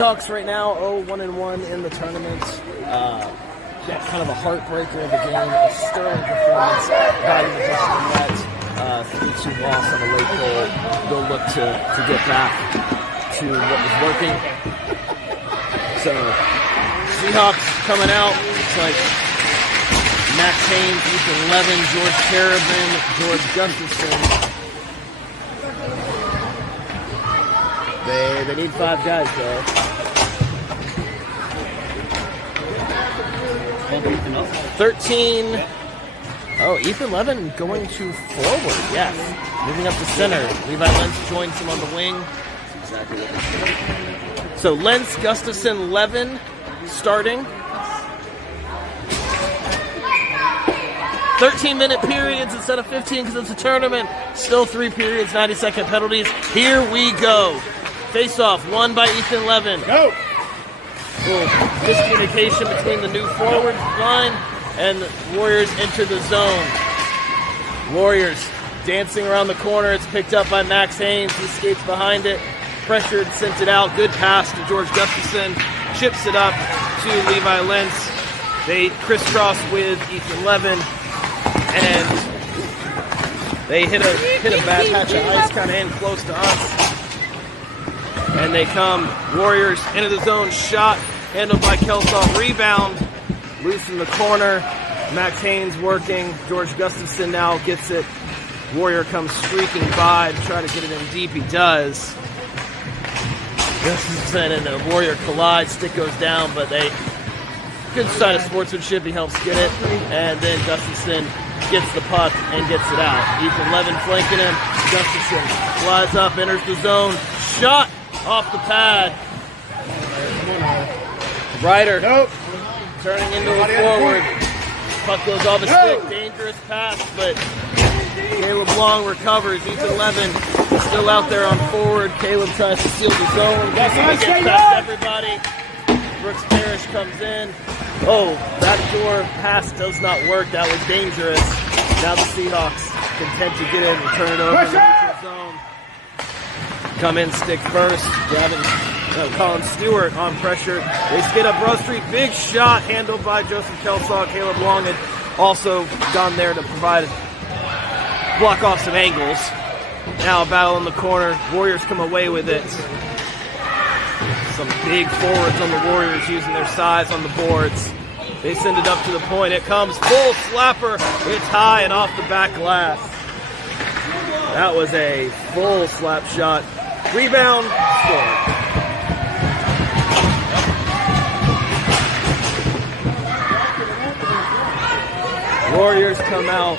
Seahawks right now 0-1-1 in the tournament. Kind of a heartbreaker of a game, a sterling performance by the Magician Net. 3-2 loss on a late goal. They'll look to get back to what was working. So, Seahawks coming out. It's like Matt Haynes, Ethan Levin, George Carabin, George Gustafson. They need 5 guys, though. 13. Oh, Ethan Levin going to forward, yes. Moving up the center. Levi Lentz joins him on the wing. That's exactly what he's doing. So Lentz, Gustafson, Levin starting. 13-minute periods instead of 15 because it's a tournament. Still 3 periods, 90-second penalties. Here we go. Face-off, won by Ethan Levin. Go! Little miscommunication between the new forward line and the Warriors enter the zone. Warriors dancing around the corner. It's picked up by Max Haynes. He skates behind it. Pressured, sent it out. Good pass to George Gustafson. Chips it up to Levi Lentz. They crisscross with Ethan Levin. And they hit a bad patch of ice kind of in close to us. And they come, Warriors into the zone, shot, handled by Kelsoff, rebound, loose in the corner, Max Haynes working, George Gustafson now gets it, Warrior comes streaking by to try to get it in deep, he does. Gustafson and the Warrior collide, stick goes down, but good sign of sportsmanship, he helps get it, and then Gustafson gets the puck and gets it out. Ethan Levin flanking him, Gustafson flies up, enters the zone, shot! Off the pad. Ryder turning into a forward. Puck goes off his stick. Dangerous pass, but Caleb Long recovers. Ethan Levin still out there on forward. Caleb tries to seal the zone. Gets past everybody. Brooks Parrish comes in. Oh, backdoor pass does not work. That was dangerous. Now the Seahawks content to get in and turn it over in the neutral zone. Come in stick first, Colin Stewart on pressure. They skid up Rose Street, big shot handled by Joseph Kelsaw. Caleb Long had also gone there to block off some angles. Now a battle in the corner, Warriors come away with it. Some big forwards on the Warriors using their size on the boards. They send it up to the point, it comes full slapper, it's high and off the back glass. That was a full slap shot. Rebound, score. Warriors come out,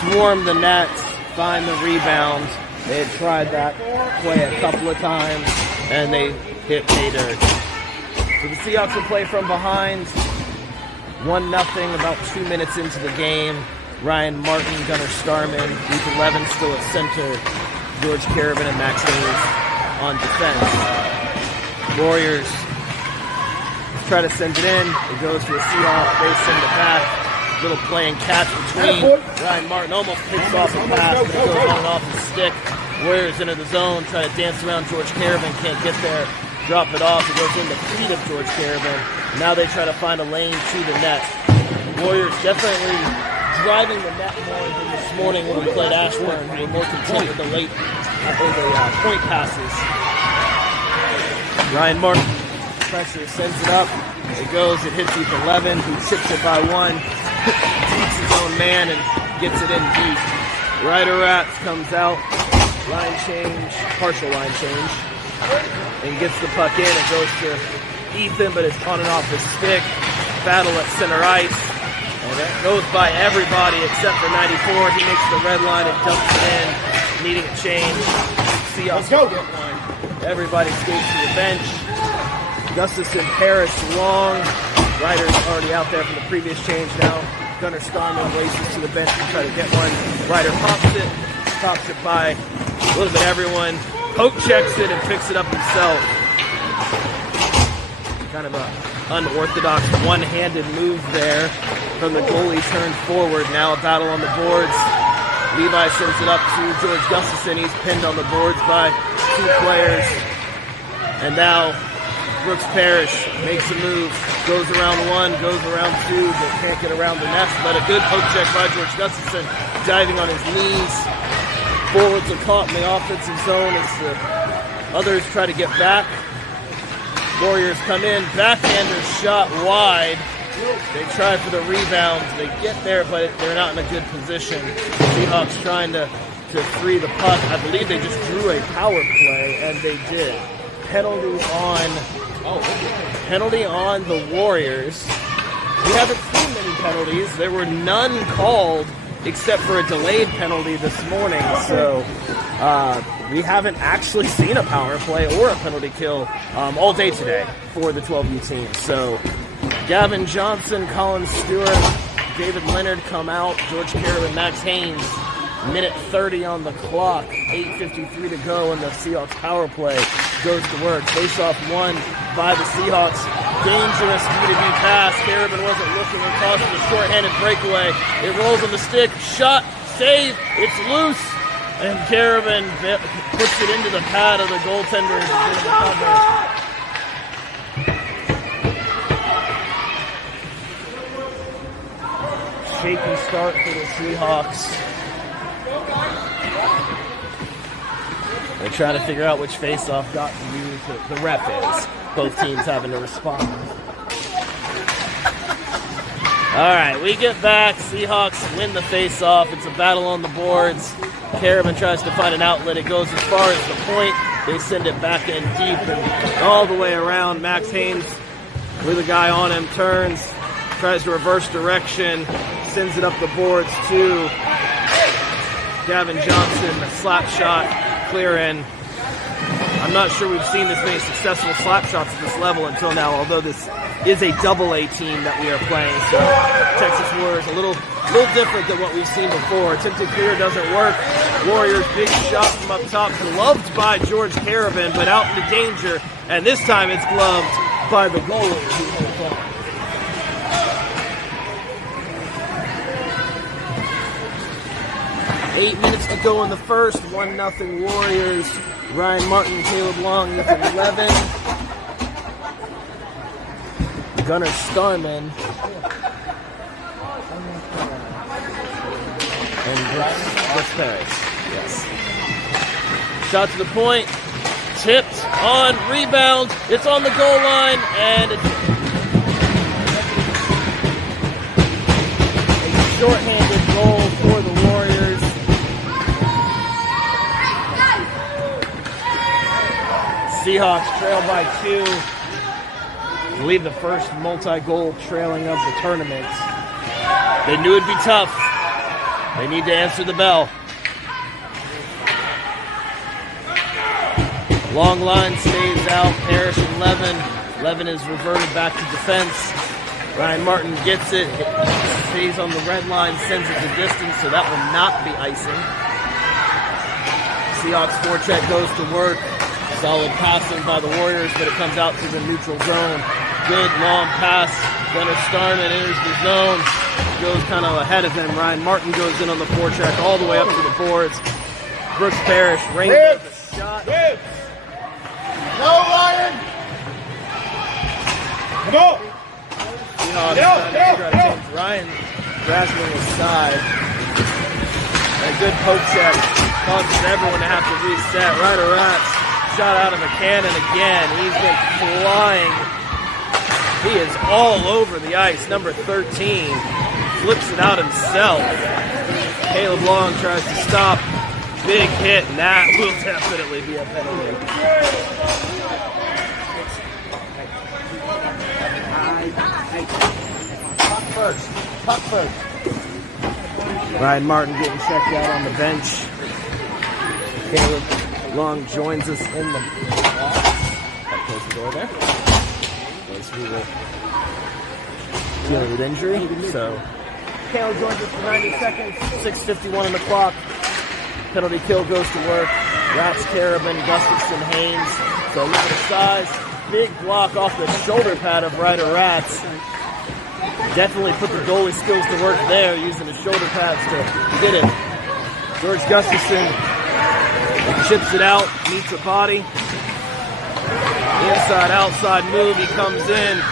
swarm the nets, find the rebound. They had tried that play a couple of times, and they hit pay dirt. So the Seahawks will play from behind, 1-0, about 2 minutes into the game. Ryan Martin, Gunnar Starman, Ethan Levin still at center. George Carabin and Max Haynes on defense. Warriors try to send it in. It goes to a Seahawk. They send it back. Little play and catch between. Ryan Martin almost picks off a pass, but it goes on and off his stick. Warriors into the zone, try to dance around George Carabin. Can't get there. Drop it off. It goes in the feet of George Carabin. Now they try to find a lane to the net. Warriors definitely driving the net more than this morning when we played Ashburn. We were more content with the point passes. Ryan Martin pressure, sends it up. It goes, it hits Ethan Levin, who chips it by one, beats his own man and gets it in deep. Ryder Rats comes out, line change, partial line change, and gets the puck in. It goes to Ethan, but it's on and off his stick. Battle at center ice. And that goes by everybody except for 94. He makes the red line and dumps it in, needing a change. Seahawks get one. Everybody skates to the bench. Gustafson, Parrish, Long. Ryder's already out there from the previous change now. Gunnar Starman races to the bench to try to get one. Ryder pops it by a little bit everyone. Poke checks it and picks it up himself. Kind of a unorthodox one-handed move there from the goalie turned forward. Now a battle on the boards. Levi sends it up to George Gustafson. He's pinned on the boards by 2 players. And now Brooks Parrish makes a move, goes around one, goes around two, but can't get around the nest. But a good poke check by George Gustafson, diving on his knees. Forwards are caught in the offensive zone as the others try to get back. Warriors come in, backhander shot wide. They try for the rebound. They get there, but they're not in a good position. Seahawks trying to free the puck. I believe they just drew a power play, and they did. Penalty on the Warriors. We haven't seen many penalties. There were none called except for a delayed penalty this morning. So we haven't actually seen a power play or a penalty kill all day today for the 12U team. So Gavin Johnson, Colin Stewart, David Leonard come out, George Caravan, Max Haynes. Minute 30 on the clock, 8:53 to go, and the Seahawks power play goes to work. Face-off won by the Seahawks. Dangerous B2B pass. Caravan wasn't looking and causes a short-handed breakaway. It rolls on the stick. Shot, save, it's loose. And Caravan puts it into the pad of the goaltender. Shaky start for the Seahawks. They're trying to figure out which face-off got to use. The ref is. Both teams having to respond. All right, we get back. Seahawks win the face-off. It's a battle on the boards. Caravan tries to find an outlet. It goes as far as the point. They send it back in deep and all the way around. Max Haynes with a guy on him, turns, tries to reverse direction, sends it up the boards to Gavin Johnson, a slap shot, clear in. I'm not sure we've seen this many successful slap shots at this level until now, although this is a double-A team that we are playing. So Texas Warriors a little different than what we've seen before. Attempted clear doesn't work. Warriors big shot from up top, gloved by George Caravan, but out into danger. And this time it's gloved by the goalie. 8 minutes to go in the first. 1-0 Warriors. Ryan Martin, Caleb Long with 11. Gunnar Starman. And Brooks Parrish. Yes. Shot to the point. Tipped on. Rebound. It's on the goal line. And it's a shorthanded goal for the Warriors. Seahawks trail by 2. I believe the first multi-goal trailing of the tournament. They knew it'd be tough. They need to answer the bell. Long line stays out. Parrish and Levin. Levin is reverted back to defense. Ryan Martin gets it. Stays on the red line. Sends it the distance, so that will not be icing. Seahawks forecheck goes to work. Solid passing by the Warriors, but it comes out to the neutral zone. Good long pass. Gunnar Starman enters the zone. Goes kind of ahead of him. Ryan Martin goes in on the forecheck all the way up to the boards. Brooks Parrish rings up a shot. No, Ryan! Come on! Ryan grasping his side. A good poke check causes everyone to have to reset. Ryder Rats shot out of a cannon again. He's been flying. He is all over the ice. Number 13 flips it out himself. Caleb Long tries to stop. Big hit, and that will definitely be a penalty. Puck first. Ryan Martin getting checked out on the bench. Caleb Long joins us in the box. Close the door there. As we were dealing with injury. So Caleb joins us for 90 seconds. 6:51 on the clock. Penalty kill goes to work. Rats, Caravan, Gustafson, Haynes. So look at the size. Big block off the shoulder pad of Ryder Rats. Definitely put the goalie skills to work there, using the shoulder pads to get it. George Gustafson chips it out, meets the body. Inside, outside move, he comes in.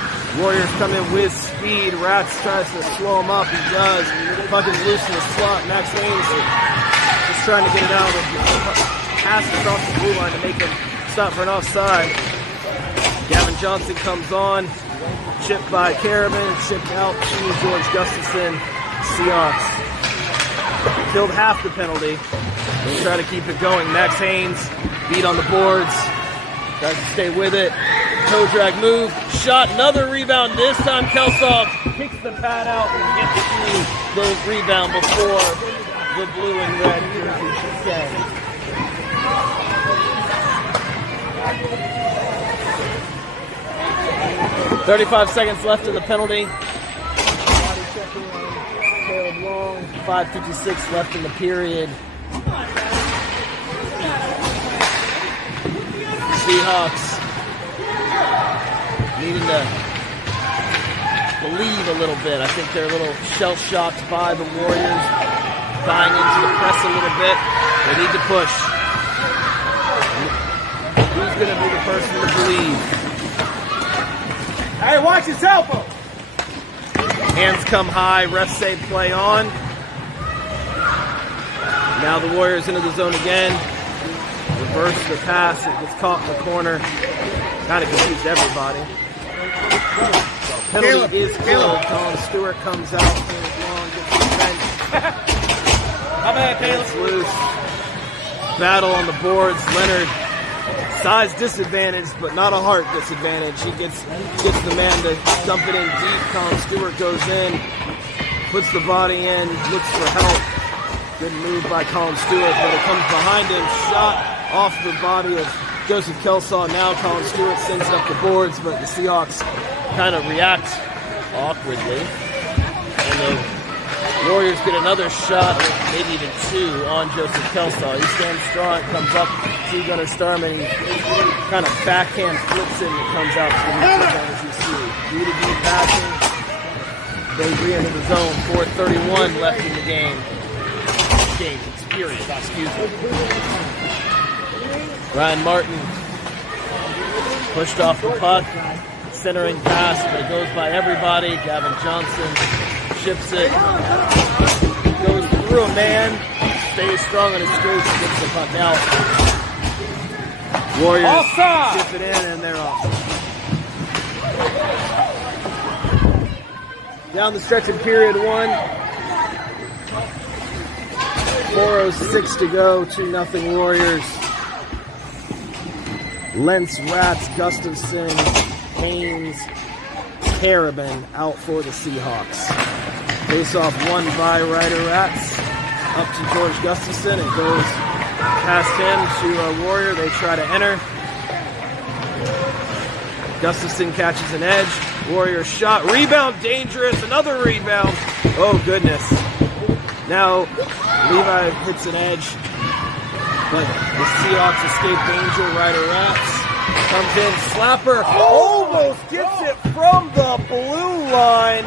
Warriors come in with speed. Rats tries to slow him up. He does. Puck is loose in the slot. Max Haynes just trying to get it out. Pass across the blue line to make him stop for an offside. Gavin Johnson comes on. Chipped by Caravan. Chipped out to George Gustafson. Seahawks killed half the penalty. They'll try to keep it going. Max Haynes beat on the boards. Tries to stay with it. Toe drag move. Shot. Another rebound. This time Kelsaw kicks the pad out and gets to the rebound before the blue and red jerseys stay. .35 seconds left of the penalty. Caleb Long. 5:56 left in the period. Seahawks needing to believe a little bit. I think they're a little shell-shocked by the Warriors, buying into the press a little bit. They need to push. Who's going to be the person to believe? Hey, watch yourself! Hands come high. Refs say play on. Now the Warriors into the zone again. Reverse the pass. It gets caught in the corner. Kind of confused everybody. Penalty is killed. Colin Stewart comes out. Long gets the bench. How bad, Caleb? It's loose. Battle on the boards. Leonard, size disadvantage, but not a heart disadvantage. He gets the man to dump it in deep. Colin Stewart goes in, puts the body in, looks for help. Good move by Colin Stewart, but it comes behind him. Shot off the body of Joseph Kelsaw. Now Colin Stewart sends it up the boards, but the Seahawks kind of react awkwardly. And the Warriors get another shot, or maybe even two, on Joseph Kelsaw. He stands strong, comes up to Gunnar Starman. He kind of backhand flips it and it comes out to the neutral zone, as you see. B2B passing. They re-enter the zone. 4:31 left in the game. Experience, excuse me. Ryan Martin pushed off the puck, centering pass, but it goes by everybody. Gavin Johnson ships it, goes through a man, stays strong on his skates, and gets the puck out. Warriors Offside. chip it in, and they're off. Down the stretch in period one. 4:06 to go, 2-0 Warriors. Lentz, Rats, Gustafson, Haynes, Carabin out for the Seahawks. Face off won by Ryder Rats. Up to George Gustafson. It goes past him to a Warrior. They try to enter. Gustafson catches an edge. Warrior shot. Rebound dangerous. Another rebound. Oh, goodness. Now, Levi hits an edge, but the Seahawks escape danger. Ryder Rats comes in, slapper, almost gets it from the blue line.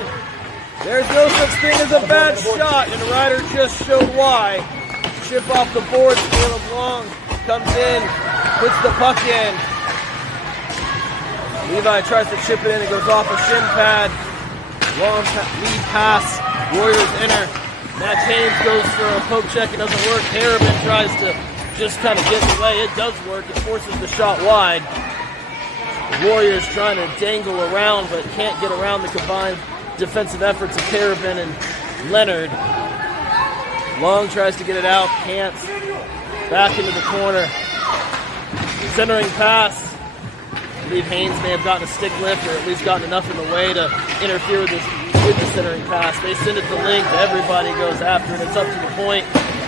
There's no such thing as a bad shot, and Ryder just showed why. Chip off the board, Caleb Long comes in, puts the puck in. Levi tries to chip it in, it goes off a shin pad. Long lead pass, Warriors enter. Max Haynes goes for a poke check, it doesn't work. Harriman tries to just kind of get in the way. It does work, it forces the shot wide. The Warriors trying to dangle around, but can't get around the combined defensive efforts of Carabin and Leonard. Long tries to get it out, can't. Back into the corner. Centering pass. I believe Haynes may have gotten a stick lift, or at least gotten enough in the way to interfere with the centering pass. They send it to Link. Everybody goes after it. It's up to the point.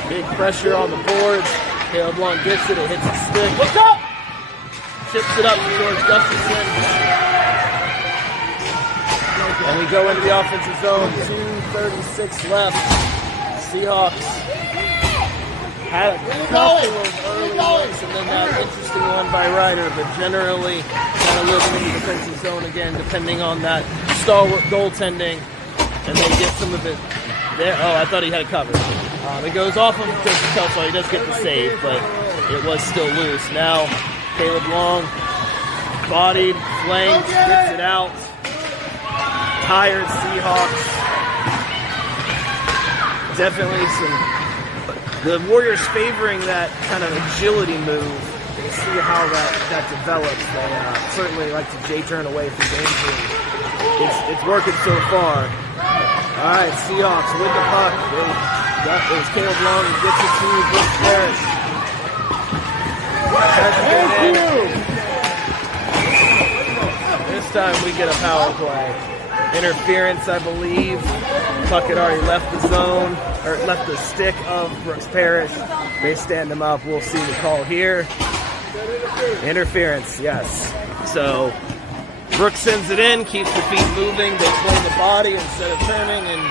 Big pressure on the boards. Caleb Long gets it. It hits the stick. Look up! Chips it up to George Gustafson. And we go into the offensive zone. 2:36 left. Seahawks had a couple of early ones and then that interesting one by Ryder, but generally kind of living in the defensive zone again, depending on that stalwart goaltending, and they get some of it there. Oh, I thought he had it covered. It goes off of Kelso. He does get the save, but it was still loose. Now Caleb Long Bodied, flanked, gets it out. Tired Seahawks. Definitely the Warriors favoring that kind of agility move. We'll see how that develops. They certainly like to J-turn away from danger. It's working so far. All right, Seahawks with the puck. It was Caleb Long who gets it to Brooks Parrish. This time we get a power play. Interference, I believe. Puck had already left the zone, or left the stick of Brooks Parrish. They stand him up. We'll see the call here. Interference, yes. So Brooks sends it in, keeps the feet moving. They play the body instead of turning, and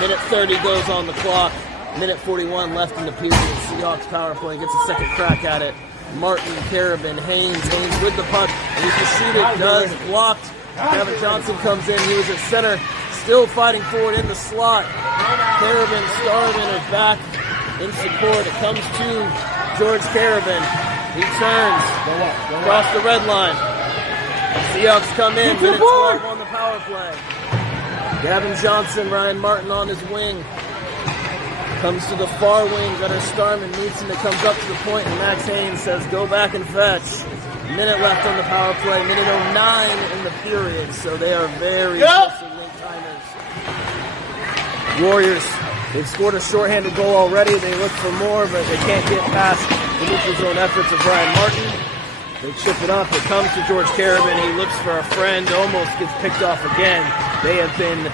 minute 30 goes on the clock. Minute 41 left in the period. Seahawks power play gets a second crack at it. Martin, Carabin, Haynes with the puck. And he can shoot it, does, blocked. Gavin Johnson comes in. He was at center, still fighting forward in the slot. Carabin, Starvin are back in support. It comes to George Carabin. He turns across the red line. Seahawks come in. Minute 12 on the power play. Gavin Johnson, Ryan Martin on his wing. Comes to the far wing. Gunnar Starman meets him. It comes up to the point, and Max Haynes says, go back and fetch. Minute left on the power play. Minute 09 in the period, so they are very closely linked timers. Warriors, they've scored a shorthanded goal already. They look for more, but they can't get past the neutral zone efforts of Ryan Martin. They chip it up. It comes to George Carabin. He looks for a friend, almost gets picked off again. They have been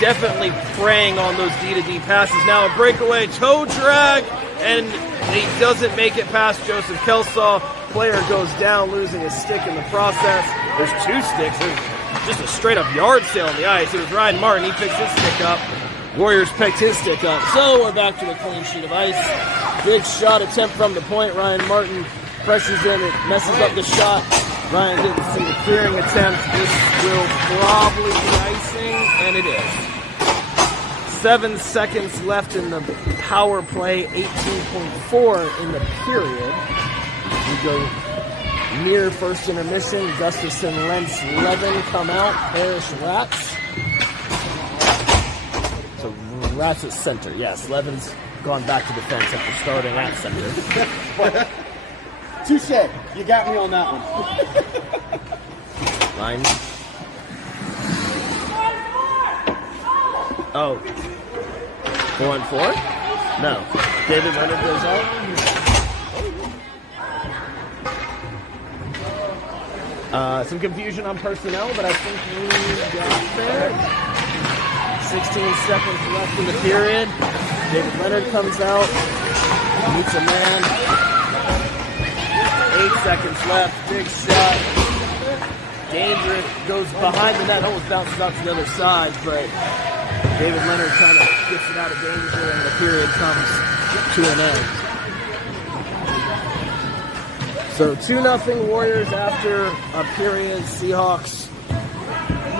definitely preying on those D-to-D passes. Now a breakaway, toe drag, and he doesn't make it past Joseph Kelsaw. Player goes down, losing his stick in the process. There's two sticks. There's just a straight-up yard sale on the ice. It was Ryan Martin. He picks his stick up. Warriors picked his stick up. So we're back to a clean sheet of ice. Good shot attempt from the point. Ryan Martin presses in. It messes up the shot. Ryan didn't see the clearing attempt. This will probably be icing, and it is. 7 seconds left in the power play, 18.4 in the period. We go near first intermission. Gustafson, Lentz, Levin come out. Parrish, Rats. So Rats at center, yes. Levin's gone back to defense after starting at center. Touche. You got me on that one. Line. Oh. 4-on-4? No. David Leonard goes out. Some confusion on personnel, but I think we got there. 16 seconds left in the period. David Leonard comes out. Meets a man. 8 seconds left. Big shot. Dangerous. Goes behind the net. Almost bounces out to the other side, but David Leonard kind of gets it out of danger, and the period comes to an end. So 2-0 Warriors after a period. Seahawks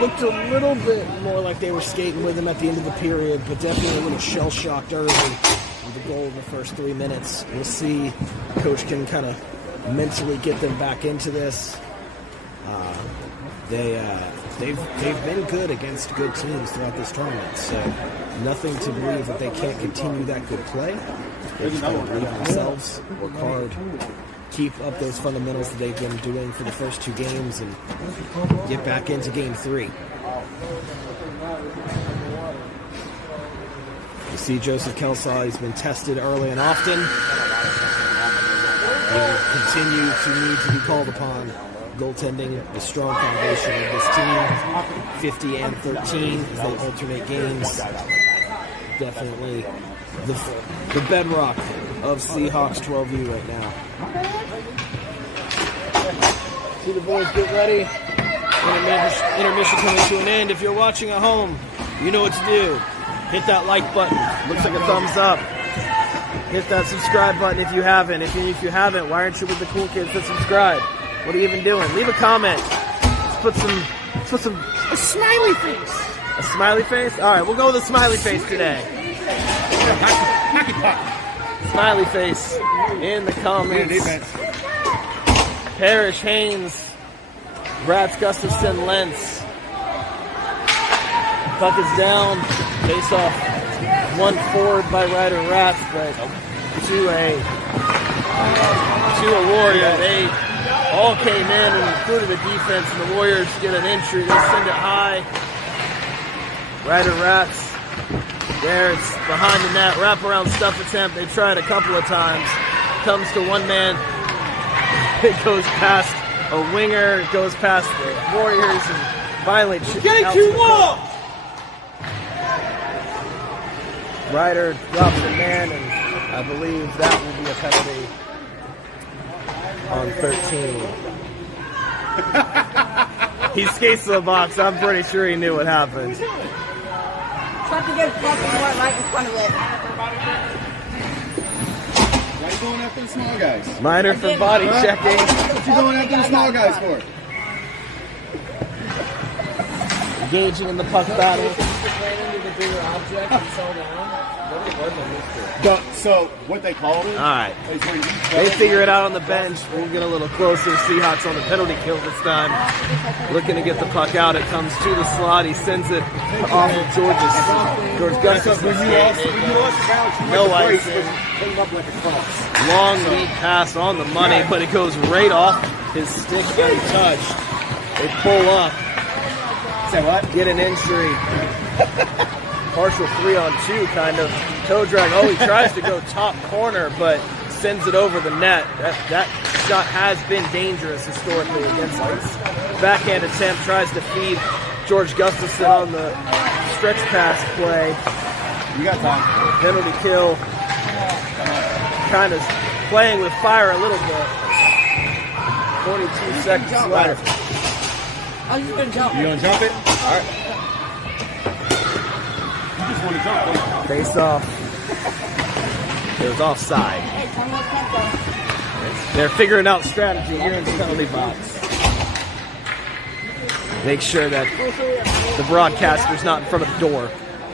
looked a little bit more like they were skating with them at the end of the period, but definitely a little shell-shocked early with the goal in the first 3 minutes. We'll see Coach can kind of mentally get them back into this. They've been good against good teams throughout this tournament, so nothing to believe that they can't continue that good play. They just got to believe in themselves, work hard, keep up those fundamentals that they've been doing for the first 2 games, and get back into Game 3. You see Joseph Kelsaw, he's been tested early and often. He will continue to need to be called upon. Goaltending, the strong foundation of this team. 50 and 13 as they alternate games. Definitely the bedrock of Seahawks 12U right now. See the boys get ready. Intermission coming to an end. If you're watching at home, you know what to do. Hit that like button. Looks like a thumbs up. Hit that subscribe button if you haven't. If you haven't, why aren't you with the cool kids that subscribe? What are you even doing? Leave a comment. Let's put some A smiley face. a smiley face. All right, we'll go with a smiley face today. Hockey puck. Smiley face in the comments. Parrish, Haynes, Bratz, Gustafson, Lentz. Puck is down. Face off. One forward by Ryder Ratz, but to a Warrior. They all came in and included the defense, and the Warriors get an entry. They send it high. Ryder Ratz. There, it's behind the net. Wraparound stuff attempt. They tried a couple of times. Comes to one man. It goes past a winger. It goes past the Warriors and finally Get you wall! Ryder drops a man, and I believe that will be a penalty on 13. He skates to the box. I'm pretty sure he knew what happened. Try to get fucking right in front of it. Why are you going after the small guys? Minor for body checking. What you going after the small guys for? Engaging in the puck battle. So, what they call it? All right. They figure it out on the bench. We'll get a little closer. Seahawks on the penalty kill this time. Looking to get the puck out. It comes to the slot. He sends it off of George Gustafson. No ice. Long lead pass on the money, but it goes right off his stick untouched. They pull up. Say what? Get an entry. Partial 3-on-2 kind of toe drag. Oh, he tries to go top corner, but sends it over the net. That shot has been dangerous historically against us. Backhand attempt, tries to feed George Gustafson on the stretch pass play. You got time. Penalty kill. Kind of playing with fire a little bit. 42 seconds left. I was just gonna jump. You gonna jump it? All right. You just want to jump, don't you? Face off. It was offside. Hey, tell me what tempo. They're figuring out strategy here in the penalty box. Make sure that the broadcaster's not in front of the door,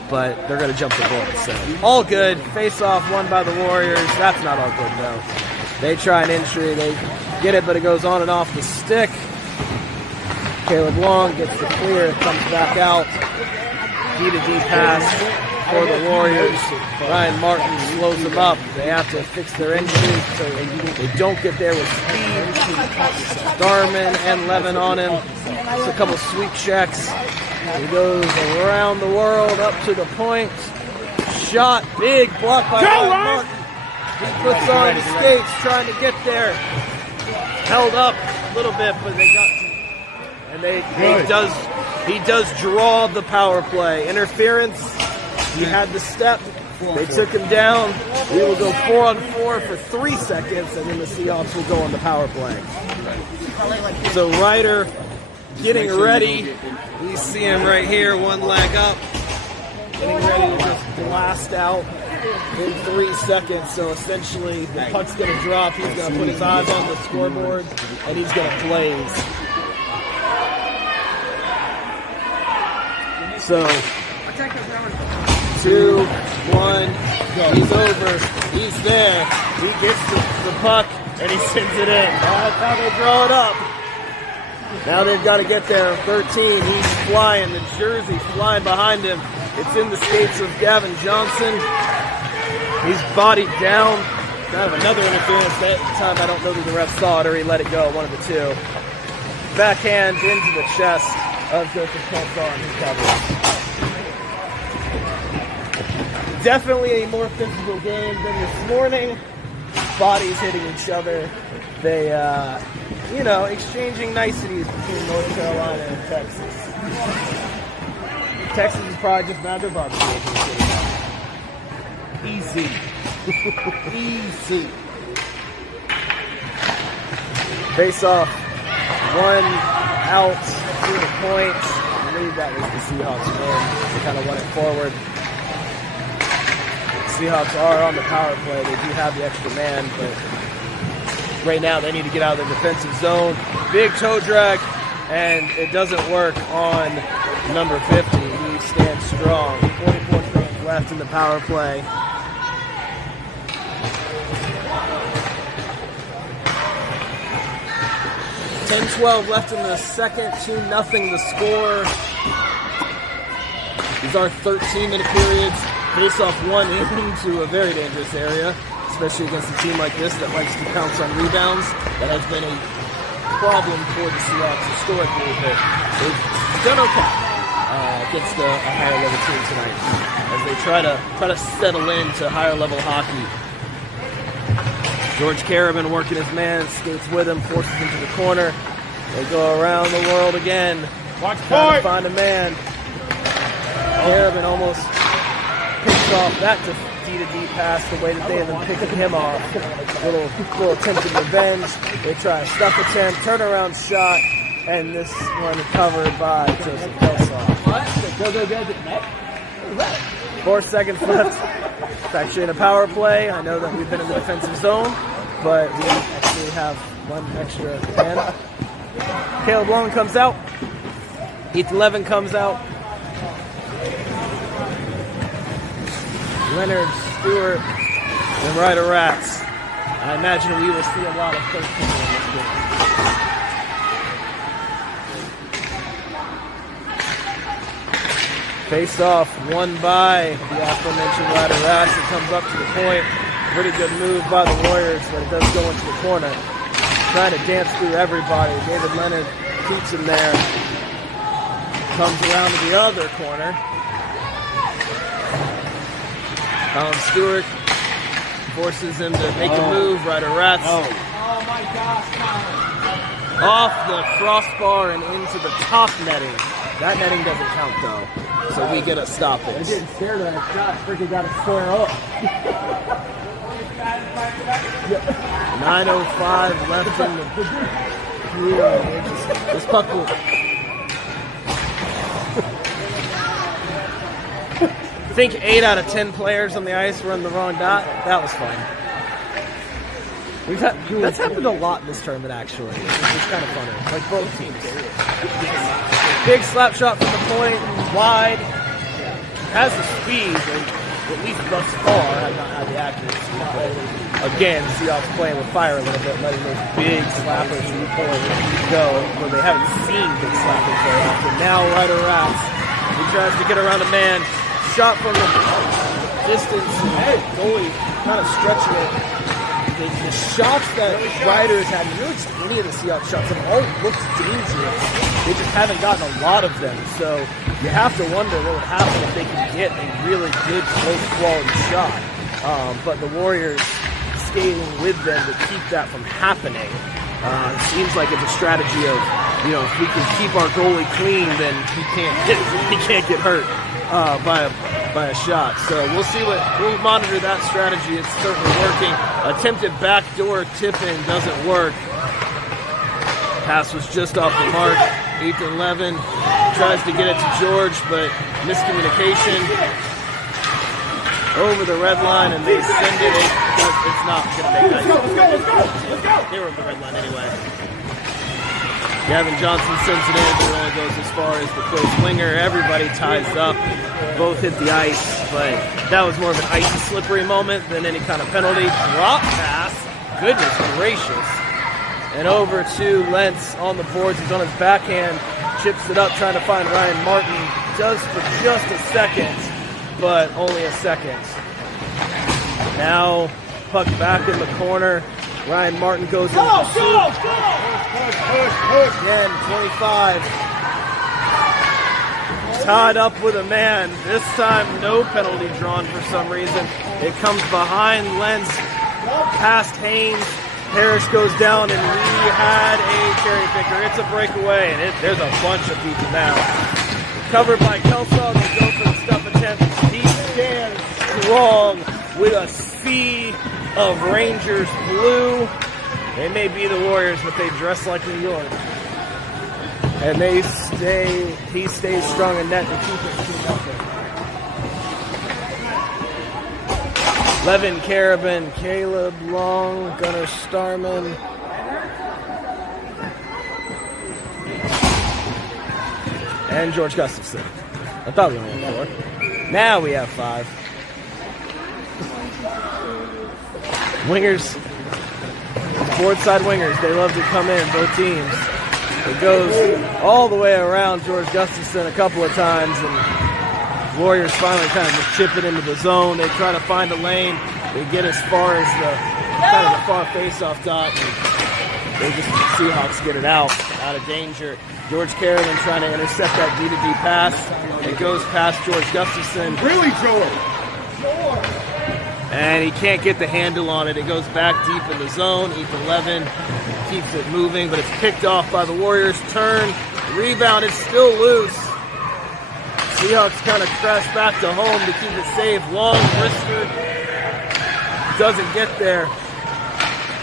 but they're going to jump the board. So all good. Face off won by the Warriors. That's not all good though. They try an entry. They get it, but it goes on and off the stick. Caleb Long gets the clear, comes back out. D-to-D pass for the Warriors. Ryan Martin slows them up. They have to fix their engine so they don't get there with speed. Garmin and Levin on him. It's a couple sweep checks. He goes around the world up to the point. Shot, big block by Ryan Martin. He puts on the skates trying to get there. Held up a little bit, but they got to. And he does draw the power play. Interference, he had the step, they took him down. We will go 4-on-4 for 3 seconds, and then the Seahawks will go on the power play. So Ryder getting ready. We see him right here, one leg up. Getting ready to just blast out in 3 seconds. So essentially the puck's going to drop, he's going to put his eyes on the scoreboard, and he's going to blaze. So, 2, 1, he's over, he's there, he gets the puck, and he sends it in. That's how they draw it up. Now they've got to get there. 13, he's flying, the jersey flying behind him. It's in the skates of Gavin Johnson. He's bodied down. Kind of another interference. That time I don't know that the ref saw it or he let it go, one of the two. Backhand into the chest of Joseph Kelsar, and he covers. Definitely a more physical game than this morning. Bodies hitting each other. They, exchanging niceties between North Carolina and Texas. Texas is probably just not their barbecue. Easy. Easy. Face off. One out to the point. I believe that was the Seahawks win. They kind of won it forward. Seahawks are on the power play. They do have the extra man, but right now they need to get out of the defensive zone. Big toe drag, and it doesn't work on number 50. He stands strong. 44 seconds left in the power play. 10-12 left in the second, 2-0 the score. These are 13-minute periods. Face off one into a very dangerous area, especially against a team like this that likes to pounce on rebounds. That has been a problem for the Seahawks historically, but they've done okay against a higher level team tonight as they try to settle into higher level hockey. George Carabin working his man, skates with him, forces him to the corner. They go around the world again, trying to find a man. Carabin almost picks off that D-to-D pass the way that they have been picking him off. Little attempted revenge. They try a stuff attempt, turnaround shot, and this one covered by Joseph Kelsaw. 4 seconds left. It's actually in a power play. I know that we've been in the defensive zone, but we actually have one extra man. Caleb Long comes out. Ethan Levin comes out. Leonard, Stewart, and Ryder Rats. I imagine we will see a lot of 13 in this game. Face off, won by the aforementioned Ryder Rats. It comes up to the point. Pretty good move by the Warriors, but it does go into the corner. Trying to dance through everybody. David Leonard keeps him there. Comes around to the other corner. Colin Stewart forces him to make a move. Ryder Rats. Oh my gosh, Colin. Off the crossbar and into the top netting. That netting doesn't count though, so we get a stoppage. I was getting scared of that shot. Freaking got to square up. 9:05 left in the period. This puck will. I think 8 out of 10 players on the ice were on the wrong dot. That was fun. That's happened a lot in this tournament, actually. It's kind of funny. Like both teams. Big slap shot from the point, wide. Has the speed, at least thus far. Has not had the accuracy. But again, Seahawks playing with fire a little bit, letting those big slappers from the point go, where they haven't seen big slappers very often. Now Ryder Rats. He tries to get around a man. Shot from the distance. Goalie kind of stretching it. The shots that Riders had, really just any of the Seahawks shots, have all looked dangerous. They just haven't gotten a lot of them. So you have to wonder what would happen if they could get a really good, close quality shot. But the Warriors skating with them to keep that from happening. It seems like it's a strategy of, if we can keep our goalie clean, then he can't get hurt by a shot. So we'll monitor that strategy. It's certainly working. Attempted backdoor tip-in doesn't work. Pass was just off the mark. Ethan Levin tries to get it to George, but miscommunication over the red line, and they send it. It's not going to make that. Let's go. They were over the red line anyway. Gavin Johnson sends it in, but it only goes as far as the close winger. Everybody ties up. Both hit the ice, but that was more of an icy, slippery moment than any kind of penalty. Drop pass. Goodness gracious. And over to Lentz on the boards. He's on his backhand. Chips it up, trying to find Ryan Martin. Does for just a second, but only a second. Now, puck back in the corner. Ryan Martin goes in. Go! Again, 25. Tied up with a man. This time, no penalty drawn for some reason. It comes behind Lentz, past Haynes. Harris goes down, and we had a cherry picker. It's a breakaway, and there's a bunch of people now. Covered by Kelsaw. They go for the stuff attempt. He stands strong with a sea of Rangers blue. They may be the Warriors, but they dress like New York. And he stays strong in net to keep it 2-0. Levin, Carabin, Caleb Long, Gunnar Starman. And George Gustafson. I thought we only had 4. Now we have 5. Wingers. Board side wingers. They love to come in, both teams. it goes all the way around George Gustafson a couple of times, and Warriors finally kind of just chip it into the zone. They try to find a lane. They get as far as the kind of the far face-off dot, and they just Seahawks get it out of danger. George Carolyn trying to intercept that D-to-D pass. It goes past George Gustafson. Really, George? And he can't get the handle on it. It goes back deep in the zone. Ethan Levin keeps it moving, but it's picked off by the Warriors. Turn, rebound, it's still loose. Seahawks kind of crash back to home to keep it safe. Long wrister doesn't get there.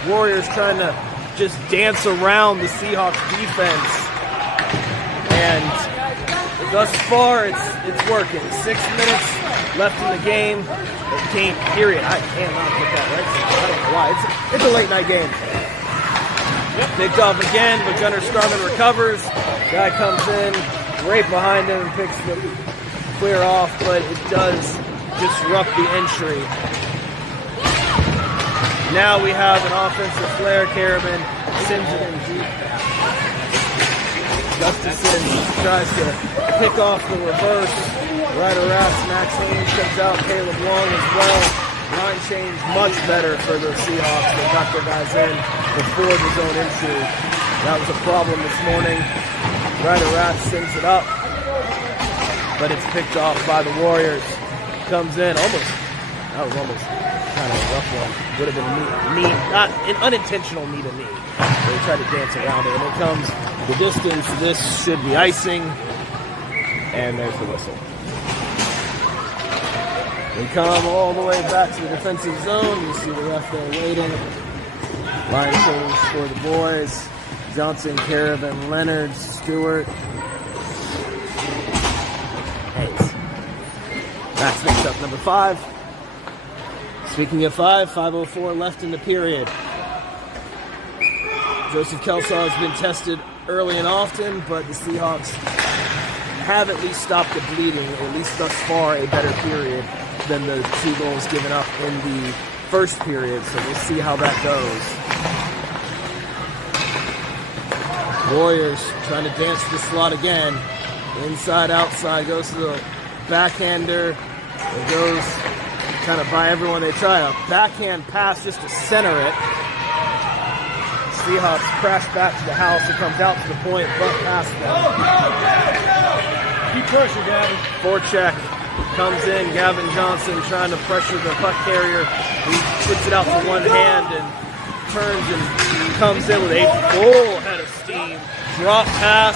Warriors trying to just dance around the Seahawks defense. And thus far, it's working. 6 minutes left in the game period. I cannot put that right. I don't know why. It's a late night game. Picked off again, but Gunnar Starman recovers. Guy comes in right behind him and picks the clear off, but it does disrupt the entry. Now we have an offensive flare. Caravan sends it in deep. Gustafson tries to pick off the reverse. Ryder Raps, Max Haynes comes out. Caleb Long as well. Line change much better for the Seahawks. They got their guys in before the zone entry. That was a problem this morning. Ryder Raps sends it up, but it's picked off by the Warriors. Comes in almost. That was almost kind of a rough one. Would have been a knee, not an unintentional knee to knee. They tried to dance around it, and it comes the distance. This should be icing, and there's the whistle. We come all the way back to the defensive zone. You see the ref there waiting. Line change for the boys. Johnson, Caravan, Leonard, Stewart. Hayes. Max picks up number 5. Speaking of 5:04 left in the period. Joseph Kelsaw has been tested early and often, but the Seahawks have at least stopped the bleeding, or at least thus far a better period than the 2 goals given up in the first period, so we'll see how that goes. Warriors trying to dance the slot again. Inside, outside, goes to the backhander. It goes kind of by everyone. They try a backhand pass just to center it. Seahawks crash back to the house. It comes out to the point, but past them. Keep pressure, Gavin. Forecheck comes in. Gavin Johnson trying to pressure the puck carrier. He puts it out to one hand and turns and comes in with a full head of steam. Drop pass.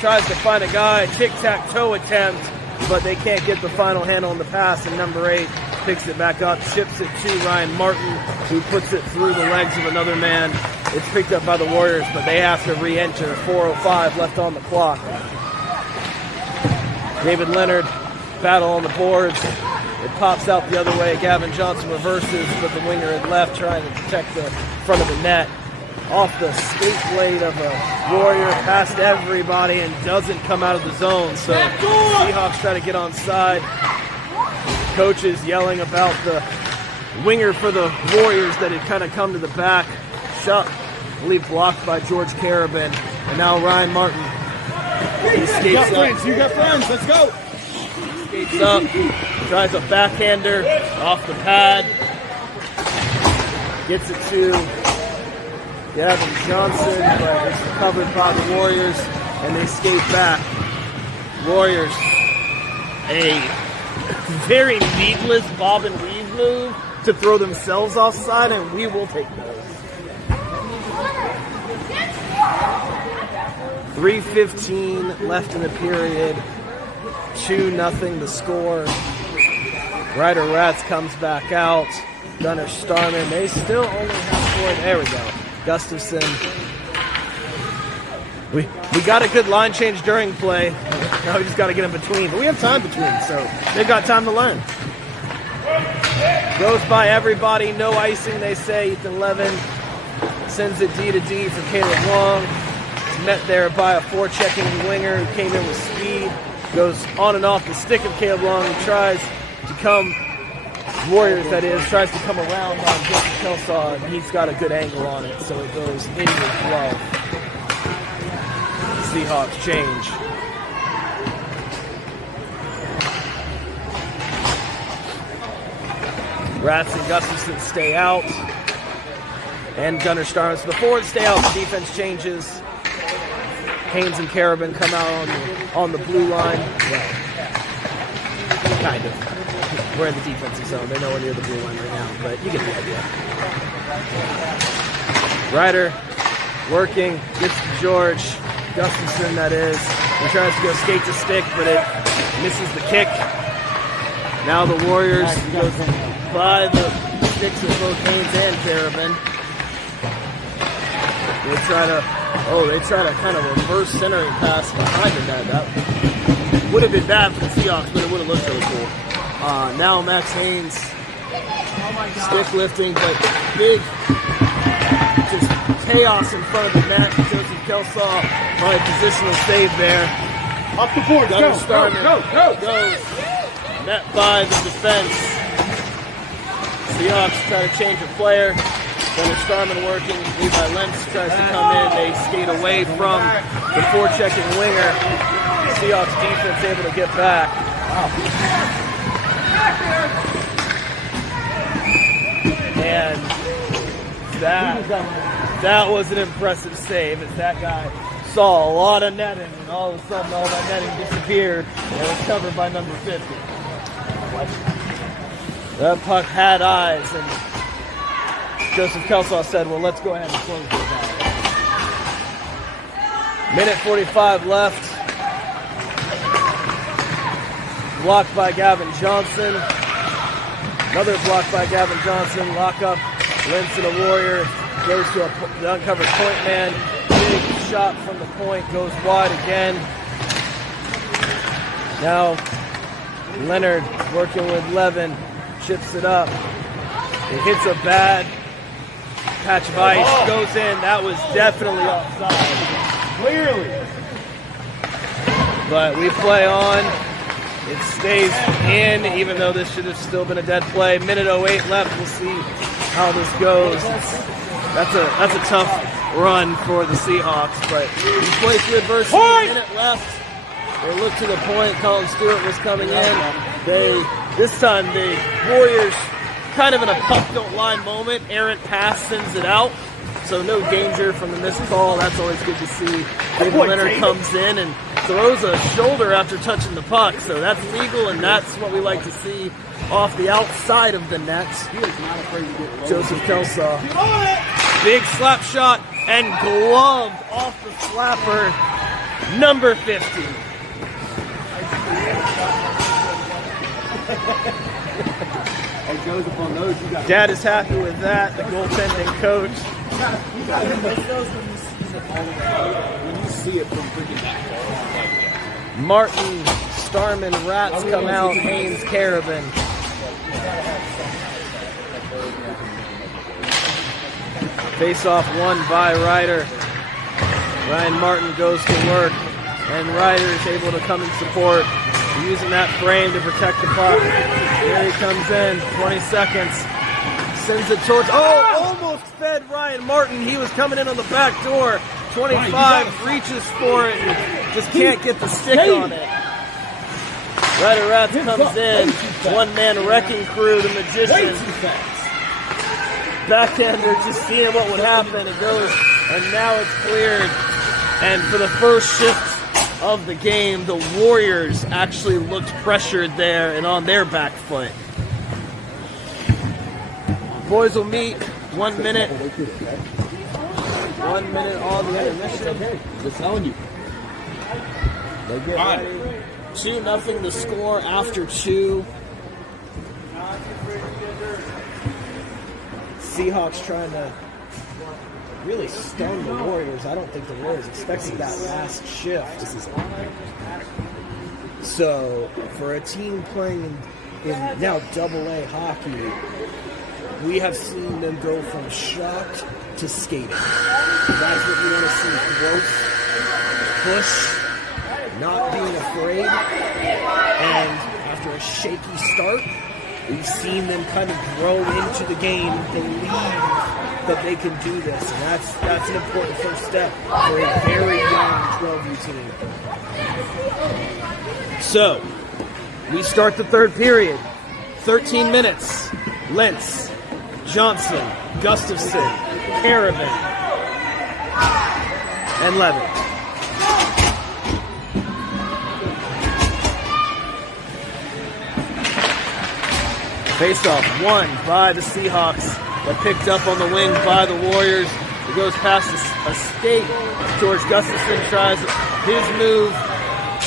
Tries to find a guy. Tic-tac-toe attempt, but they can't get the final handle on the pass. And number 8 picks it back up, chips it to Ryan Martin, who puts it through the legs of another man. It's picked up by the Warriors, but they have to re-enter. 4:05 left on the clock. David Leonard, battle on the boards. It pops out the other way. Gavin Johnson reverses, but the winger had left, trying to protect the front of the net. Off the skate blade of a Warrior, past everybody, and doesn't come out of the zone. So Seahawks try to get on side. Coaches yelling about the winger for the Warriors that had kind of come to the back. Shot, I believe, blocked by George Caravan. And now Ryan Martin. He skates You got up. friends. You got friends. Let's go. Skates up. Tries a backhander off the pad. Gets it to Gavin Johnson, but it's recovered by the Warriors, and they skate back. Warriors, a very needless bob and weave move to throw themselves offside, and we will take those. 3:15 left in the period. 2-0 the score. Ryder Rats comes back out. Gunnar Starman, they still only have 4. There we go. Gustafson. We got a good line change during play. Now we just got to get in between. But we have time between, so they've got time to learn. Goes by everybody. No icing, they say. Ethan Levin sends it D to D for Caleb Long. It's met there by a forechecking winger who came in with speed. Goes on and off the stick of Caleb Long. He tries to come, Warriors that is, tries to come around on Joseph Kelsaw, and he's got a good angle on it, so it goes in with glove. Seahawks change. Rats and Gustafson stay out. And Gunnar Starnes. So the forwards stay out, the defense changes. Haynes and Carabin come out on the blue line. Well, kind of. We're in the defensive zone. They're nowhere near the blue line right now, but you get the idea. Ryder working, gets to George. Gustafson, that is. He tries to go skate to stick, but it misses the kick. Now the Warriors go by the sticks of both Haynes and Carabin. They try to kind of reverse centering pass behind the net. That would have been bad for the Seahawks, but it would have looked really cool. Now Max Haynes, stick lifting, but big, just chaos in front of the net. Joseph Kelsaw, probably positional save there. Up the board, Gunnar go, Starman goes, net by the defense. Seahawks try to change a player. Gunnar Starman working, Levi Lentz tries to come in. They skate away from the forechecking winger. Seahawks defense able to get back. Wow. And that was an impressive save, as that guy saw a lot of netting, and all of a sudden all that netting disappeared and was covered by number 50. That puck had eyes, and Joseph Kelsaw said, well, let's go ahead and close this out. Minute 45 left. Blocked by Gavin Johnson. Another block by Gavin Johnson. Lock up. Lentz to the Warrior. Goes to the uncovered point man. Big shot from the point. Goes wide again. Now Leonard working with Levin. Chips it up. It hits a bad patch of ice. Goes in. That was definitely offside. Clearly. But we play on. It stays in, even though this should have still been a dead play. Minute 08 left. We'll see how this goes. That's a tough run for the Seahawks, but we play through adversity. Minute left. They look to the point. Colin Stewart was coming in. This time the Warriors, kind of in a puck don't lie moment, errant pass sends it out. So no danger from the missed call. That's always good to see. David Leonard comes in and throws a shoulder after touching the puck. So that's legal, and that's what we like to see off the outside of the net. He is not afraid to get low. Joseph Kelsaw. Big slap shot and gloved off the slapper. Number 50. Dad is happy with that, the goaltending coach. When you see it from freaking that far. Martin, Starman, Rats come out, Haynes, Carabin. Face off won by Ryder. Ryan Martin goes to work, and Ryder is able to come and support, using that frame to protect the puck. Here he comes in, 20 seconds. Sends it towards, almost fed Ryan Martin. He was coming in on the back door. 25 reaches for it and just can't get the stick on it. Ryder Rats comes in. One-man wrecking crew, the magician. Backhander just seeing what would happen. It goes, and now it's cleared. And for the first shift of the game, the Warriors actually looked pressured there and on their back foot. Boys will meet 1 minute. 1 minute on the intermission. Just telling you. They get ready. 2-0 the score after 2. Seahawks trying to really stun the Warriors. I don't think the Warriors expected that last shift. So for a team playing in now AA hockey, we have seen them go from shocked to skating. That's what we want to see. Growth, push, not being afraid. And after a shaky start, we've seen them kind of grow into the game, believe that they can do this. And that's an important first step for a very young 12U team. So, we start the third period. 13 minutes. Lentz, Johnson, Gustafson, Caravan, and Levin. Face-off won by the Seahawks, but picked up on the wing by the Warriors. It goes past a skate. George Gustafson tries his move,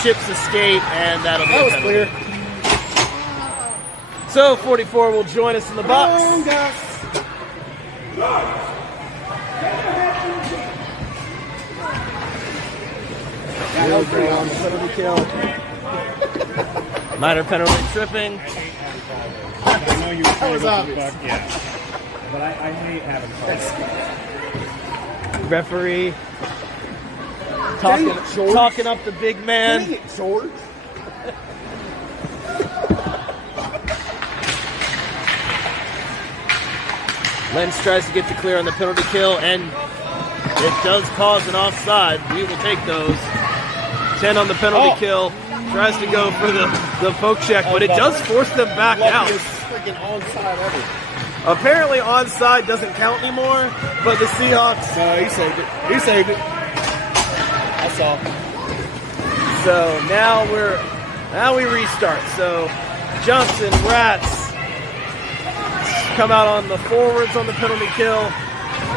chips the skate, and that'll be a penalty. Clear. So 44 will join us in the box. Penalty kill. Minor penalty tripping. I know you That was obvious. Yeah. But I hate having calls. Referee Dang it, George. talking up the big man. Dang it, George. Lentz tries to get the clear on the penalty kill, and it does cause an offside. We will take those. 10 on the penalty kill. Tries to go for the poke check, but it does force them back out. Luckiest freaking onside ever. Apparently onside doesn't count anymore, but the Seahawks... No, he saved it. He saved it. I saw. So now we restart. So Johnson, Rats come out on the forwards on the penalty kill.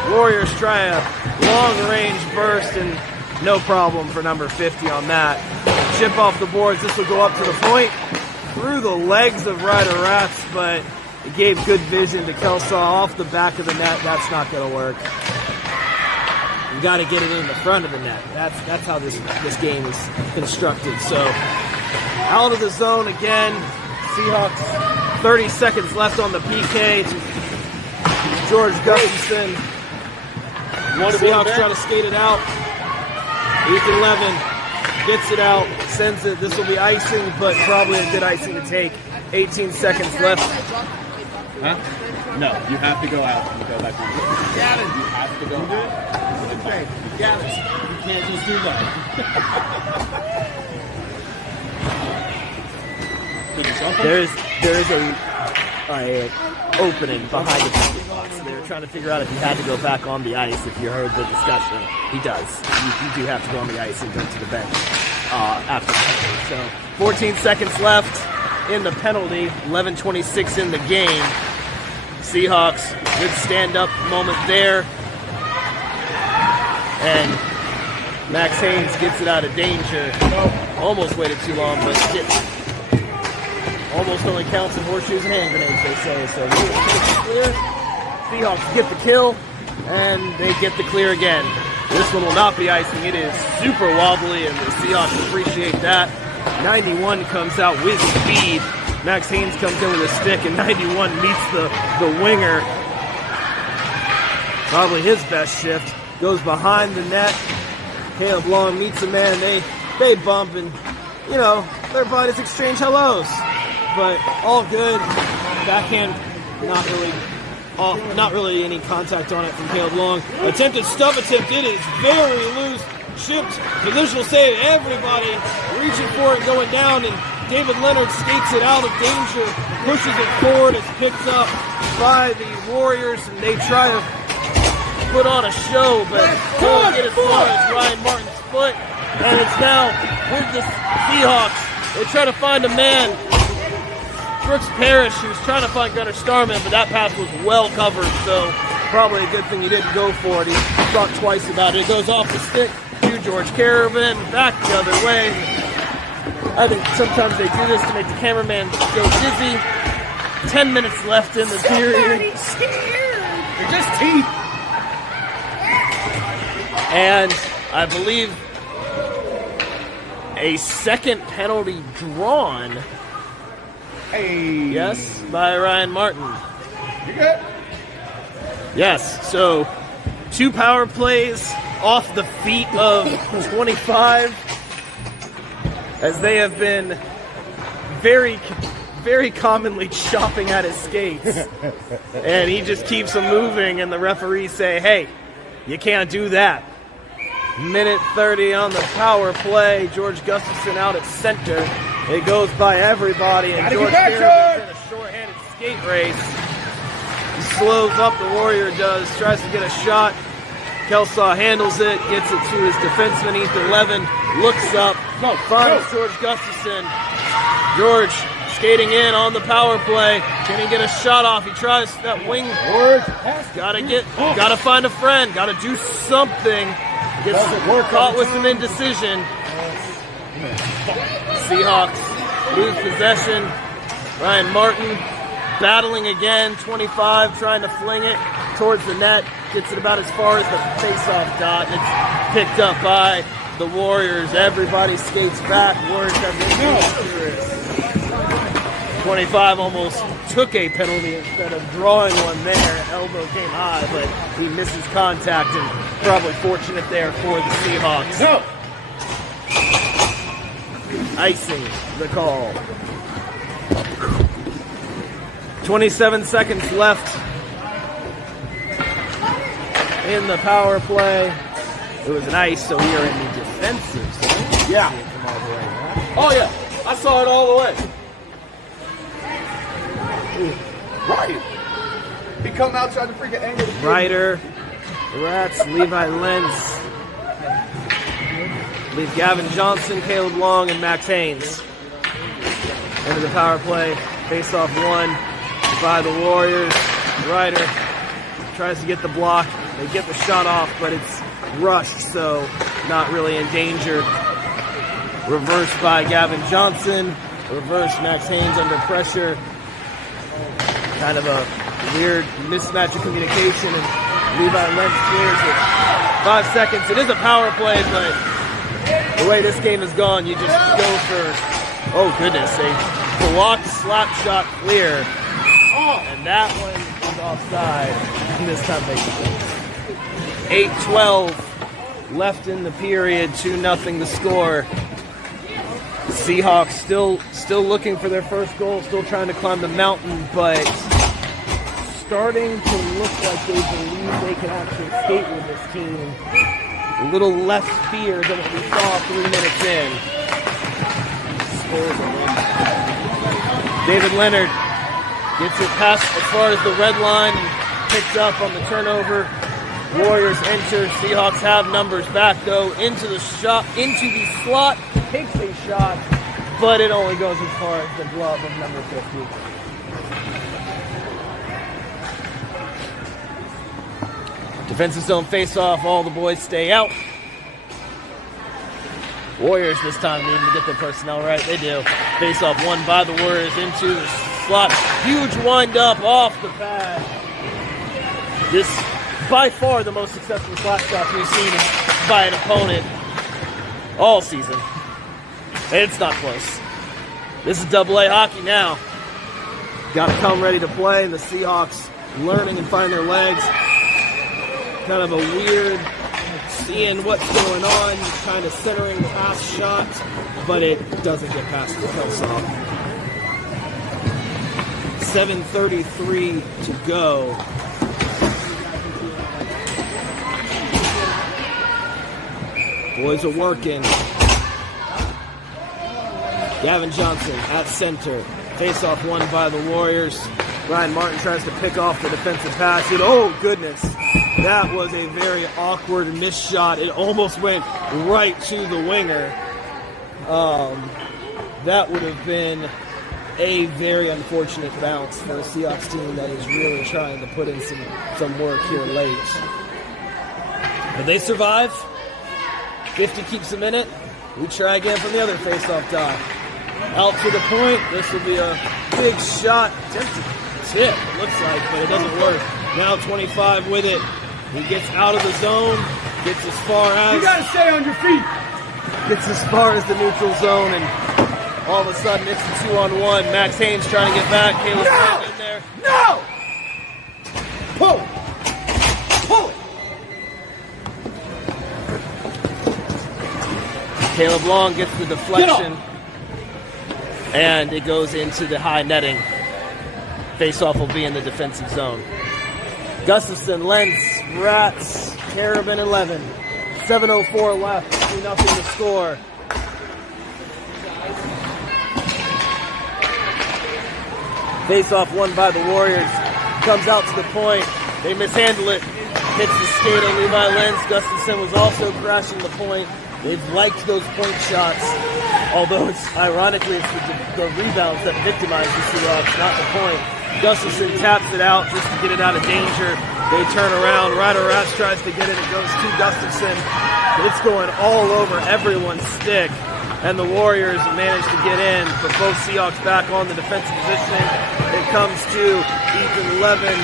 Warriors try a long-range burst, and no problem for number 50 on that. Chip off the boards. This will go up to the point through the legs of Ryder Rats, but it gave good vision to Kelsaw off the back of the net. That's not going to work. You got to get it in the front of the net. That's how this game is constructed. So out of the zone again. Seahawks 30 seconds left on the PK. George Gustafson. Seahawks trying to skate it out. Ethan Levin gets it out, sends it. This will be icing, but probably a good icing to take. 18 seconds left. Huh? No, you have to go out and go back on. Got it. You have to go out. Okay, got it. You can't just do that. There is a opening behind the penalty box. They were trying to figure out if he had to go back on the ice. If you heard the discussion, he does. You do have to go on the ice and go to the bench after the penalty. So 14 seconds left in the penalty. 11:26 in the game. Seahawks, good stand-up moment there. And Max Haynes gets it out of danger. Almost waited too long, but almost only counts in horseshoes and hand grenades, they say. So we will take the clear. Seahawks get the kill, and they get the clear again. This one will not be icing. It is super wobbly, and the Seahawks appreciate that. 91 comes out with speed. Max Haynes comes in with a stick, and 91 meets the winger. Probably his best shift. Goes behind the net. Caleb Long meets a man. They bump, and, you know, their bodies exchange hellos. But all good. Backhand, not really any contact on it from Caleb Long. Attempted stub attempt. It is very loose. Chipped. Positional save. Everybody reaching for it, going down, and David Leonard skates it out of danger, pushes it forward. It's picked up by the Warriors, and they try to put on a show, but don't get as far as Ryan Martin's foot. And it's now with the Seahawks. They try to find a man. Brooks Parrish, who's trying to find Gunnar Starman, but that pass was well covered, so probably a good thing he didn't go for it. He thought twice about it. It goes off the stick to George Caravan, back the other way. I think sometimes they do this to make the cameraman go dizzy. 10 minutes left in the period. They're just teeth. And I believe a second penalty drawn. Hey. Yes, by Ryan Martin. You good? Yes, so 2 power plays off the feet of 25, as they have been very, very commonly chopping at his skates. And he just keeps them moving, and the referees say, hey, you can't do that. Minute 30 on the power play. George Gustafson out at center. It goes by everybody, and George Carabin's in a short-handed skate race. He slows up, the Warrior does, tries to get a shot. Kelsaw handles it, gets it to his defenseman, Ethan Levin, looks up, finds George Gustafson. George skating in on the power play. Can he get a shot off? He tries that wing. Gotta find a friend, gotta do something. Gets caught with some indecision. Seahawks lose possession. Ryan Martin battling again, 25, trying to fling it towards the net. Gets it about as far as the face-off dot, and it's picked up by the Warriors. Everybody skates back. Warriors have this 25 almost took a penalty instead of drawing one there. Elbow came high, but he misses contact, and probably fortunate there for the Seahawks. No. Icing the call. 27 seconds left in the power play. It was an ice, so we are in the defensive zone. Yeah. Oh, yeah. I saw it all the way. Right. He come out trying to freaking angle the kid. Ryder, Rats, Levi Lenz. Leave Gavin Johnson, Caleb Long, and Max Haynes. Into the power play. Face off one by the Warriors. Ryder tries to get the block. They get the shot off, but it's rushed, so not really in danger. Reversed by Gavin Johnson. Reverse Max Haynes under pressure. Kind of a weird mismatch of communication, and Levi Lenz clears it. 5 seconds. It is a power play, but the way this game has gone, you just go for, oh goodness, a blocked slap shot clear. And that one is offside. And this time they 8-12 left in the period, 2-0 the score. Seahawks still looking for their first goal, still trying to climb the mountain, but starting to look like they believe they can actually skate with this team. A little less fear than what we saw 3 minutes in. David Leonard gets it past as far as the red line and picked up on the turnover. Warriors enter. Seahawks have numbers back though into the slot, takes a shot, but it only goes as far as the glove of number 50. Defensive zone face-off, all the boys stay out. Warriors this time needing to get their personnel right. They do. Face-off won by the Warriors into the slot. Huge wind-up off the pad. This, by far, the most successful slot shot we've seen by an opponent all season. It's not close. This is AA hockey now. Got to come ready to play. The Seahawks learning and finding their legs. Kind of a weird seeing what's going on, kind of centering the pass shot, but it doesn't get past the Kelsaw. 7:33 to go. Boys are working. Gavin Johnson at center. Face-off won by the Warriors. Ryan Martin tries to pick off the defensive pass. And oh, goodness. That was a very awkward missed shot. It almost went right to the winger. That would have been a very unfortunate bounce for a Seahawks team that is really trying to put in some work here late. But they survive. 50 keeps them in it. We try again from the other face-off dot. Out to the point. This will be a big shot. Attempted tip, it looks like, but it doesn't work. Now 25 with it. He gets out of the zone, gets as far as... You gotta stay on your feet! Gets as far as the neutral zone, and all of a sudden it's a 2-on-1. Max Haynes trying to get back. Caleb Long in there. No! Pull! Pull! Caleb Long gets the deflection, and it goes into the high netting. Face-off will be in the defensive zone. Gustafson, Lenz, Rats, Carabin, 11. 7:04 left. 2-0 to score. Face-off won by the Warriors. Comes out to the point. They mishandle it. Hits the skate on Levi Lenz. Gustafson was also crashing the point. They've liked those point shots, although it's ironically it's the rebounds that victimize the Seahawks, not the point. Gustafson taps it out just to get it out of danger. They turn around. Ryder Ratz tries to get it. It goes to Gustafson. It's going all over everyone's stick. And the Warriors have managed to get in, but both Seahawks back on the defensive positioning. It comes to Ethan Levin.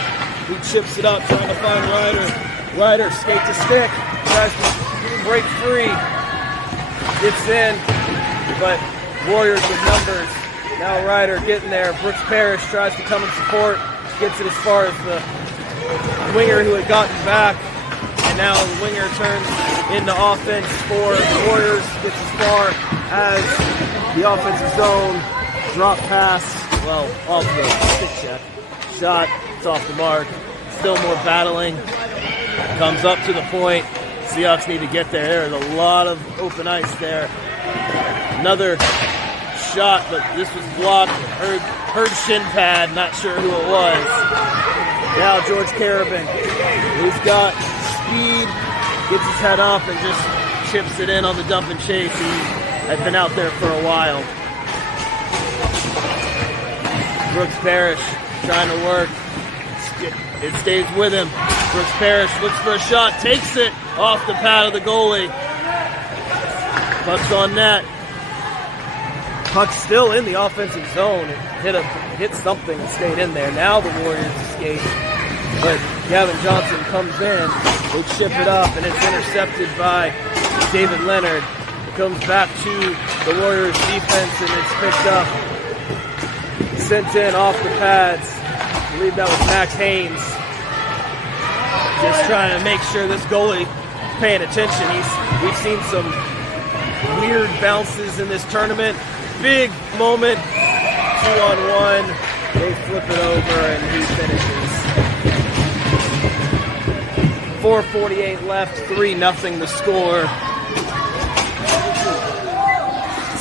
He chips it up, trying to find Ryder. Ryder, skate to stick. Tries to break free. Gets in, but Warriors with numbers. Now Ryder getting there. Brooks Parrish tries to come and support. Gets it as far as the winger who had gotten back. And now the winger turns into offense for the Warriors. Gets as far as the offensive zone. Drop pass. Well, off the stick check. Shot. It's off the mark. Still more battling. Comes up to the point. Seahawks need to get there. There's a lot of open ice there. Another shot, but this was blocked. Heard shin pad, not sure who it was. Now George Carabin, who's got speed, gets his head up and just chips it in on the dump and chase. He had been out there for a while. Brooks Parrish trying to work. It stays with him. Brooks Parrish looks for a shot, takes it off the pad of the goalie. Puck's on net. Puck's still in the offensive zone. It hit something and stayed in there. Now the Warriors escape. But Gavin Johnson comes in. They chip it up and it's intercepted by David Leonard. It comes back to the Warriors defense and it's picked up. Sent in off the pads. I believe that was Max Haynes. Just trying to make sure this goalie is paying attention. We've seen some weird bounces in this tournament. Big moment, 2-on-1. They flip it over and he finishes. 4:48 left, 3-0 the score.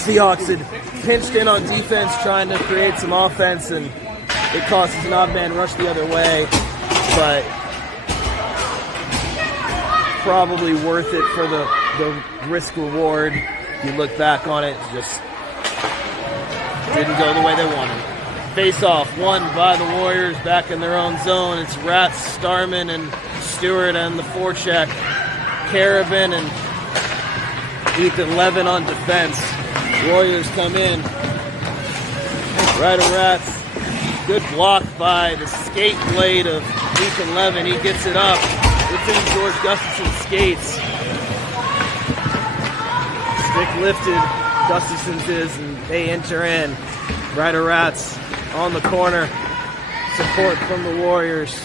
Seahawks had pinched in on defense, trying to create some offense, and it causes an odd man rush the other way, but probably worth it for the risk reward. If you look back on it, just didn't go the way they wanted. Face off won by the Warriors back in their own zone. It's Ratz, Starman, and Stewart on the forecheck. Carabin and Ethan Levin on defense. Warriors come in. Ryder Ratz. Good block by the skate blade of Ethan Levin. He gets it up. It's in George Gustafson's skates. Stick lifted. Gustafson's is, and they enter in. Ryder Ratz on the corner. Support from the Warriors.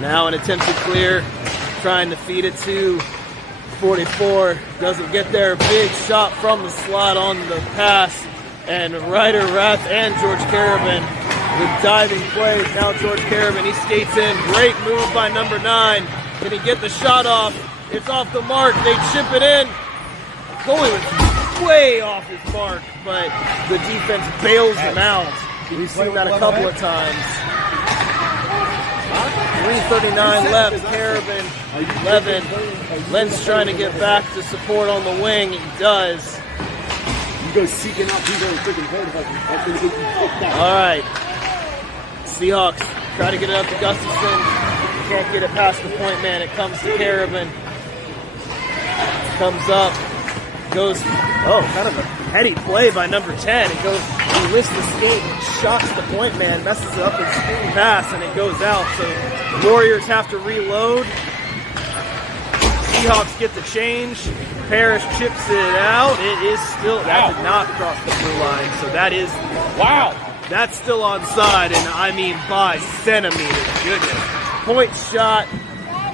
Now an attempted clear. Trying to feed it to 44, doesn't get there. Big shot from the slot on the pass. And Ryder Ratz and George Carabin with diving plays. Now George Carabin, he skates in. Great move by number 9. Can he get the shot off? It's off the mark. They chip it in. Goalie was way off his mark, but the defense bails him out. We've seen that a couple of times. 3:39 left. Carabin, Levin. Lenz trying to get back to support on the wing. He does. You go seeking out people in freaking cold. All right. Seahawks try to get it up to Gustafson. Can't get it past the point man. It comes to Carabin. Comes up. Goes, kind of a heady play by number 10. It goes, he lifts the skate and shots the point man, messes it up his pass, and it goes out. So Warriors have to reload. Seahawks get the change. Parrish chips it out. It is still, that did not cross the blue line. So that is, wow, that's still onside, and I mean by centimeters. Goodness. Point shot.